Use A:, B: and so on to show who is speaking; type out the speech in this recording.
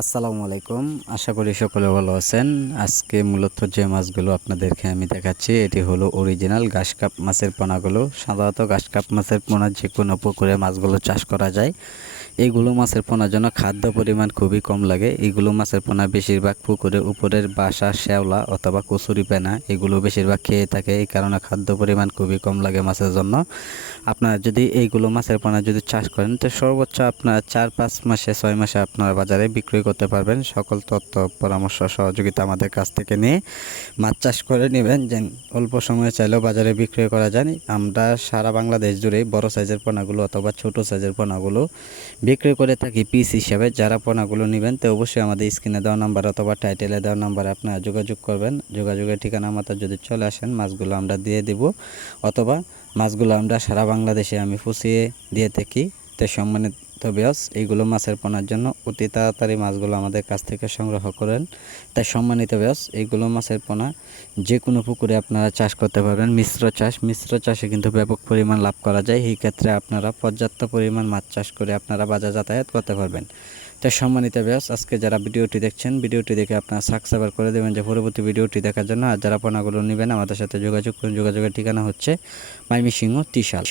A: আসসালামু আলাইকুম। আশা করি সকলে ভালো আছেন। আজকে মূলত যে মাছগুলো আপনাদেরকে আমি দেখাচ্ছি, এটি হলো অরিজিনাল ঘাসকাপ মাছের পোনাগুলো। সাধারণত ঘাসকাপ মাছের পোনা যে কোনো পুকুরে মাছগুলো চাষ করা যায়। এইগুলো মাছের পোনার জন্য খাদ্য পরিমাণ খুবই কম লাগে। এইগুলো মাছের পোনা বেশিরভাগ পুকুরে উপরের বাসা শ্যাওলা অথবা কচুরি পেনা এগুলো বেশিরভাগ খেয়ে থাকে। এই কারণে খাদ্য পরিমাণ খুবই কম লাগে মাছের জন্য। আপনারা যদি এইগুলো মাছের পোনা যদি চাষ করেন, তো সর্বোচ্চ আপনার চার পাঁচ মাসে, ছয় মাসে আপনারা বাজারে বিক্রি করতে পারবেন। সকল তথ্য, পরামর্শ, সহযোগিতা আমাদের কাছ থেকে নিয়ে মাছ চাষ করে নেবেন। যে অল্প সময়ে চাইলেও বাজারে বিক্রয় করা যায়। আমরা সারা বাংলাদেশ জুড়েই বড় সাইজের পোনাগুলো অথবা ছোট সাইজের পোনাগুলো বিক্রি করে থাকি পিস হিসাবে, যারা পোনাগুলো নেবেন, তো অবশ্যই আমাদের স্ক্রিনে দেওয়া নাম্বার অথবা টাইটেলে দেওয়া নাম্বারে আপনারা যোগাযোগ করবেন। যোগাযোগের ঠিকানা মতো যদি চলে আসেন, মাছগুলো আমরা দিয়ে দেব। অথবা মাছগুলো আমরা সারা বাংলাদেশে আমি ফুসিয়ে দিয়ে থাকি। তো সম্মানিত বিয়স এইগুলো মাছের পোনার জন্য অতি তাড়াতাড়ি মাছগুলো আমাদের কাছ থেকে সংগ্রহ করেন। তাই সম্মানিত বিয়স এইগুলো মাছের পোনা যে কোনো পুকুরে আপনারা চাষ করতে পারবেন, মিশ্র চাষ। মিশ্র চাষে কিন্তু ব্যাপক পরিমাণ লাভ করা যায়। এই ক্ষেত্রে আপনারা পর্যাপ্ত পরিমাণ মাছ চাষ করে আপনারা বাজার যাতায়াত করতে পারবেন। তাই সম্মানিত ব্যাস, আজকে যারা ভিডিওটি দেখছেন, ভিডিওটি দেখে আপনারা সাবস্ক্রাইবার করে দেবেন যে পরবর্তী ভিডিওটি দেখার জন্য। আর যারা পোনাগুলো নেবেন, আমাদের সাথে যোগাযোগ করুন। যোগাযোগের ঠিকানা হচ্ছে মাইমি সিংহ টিশাল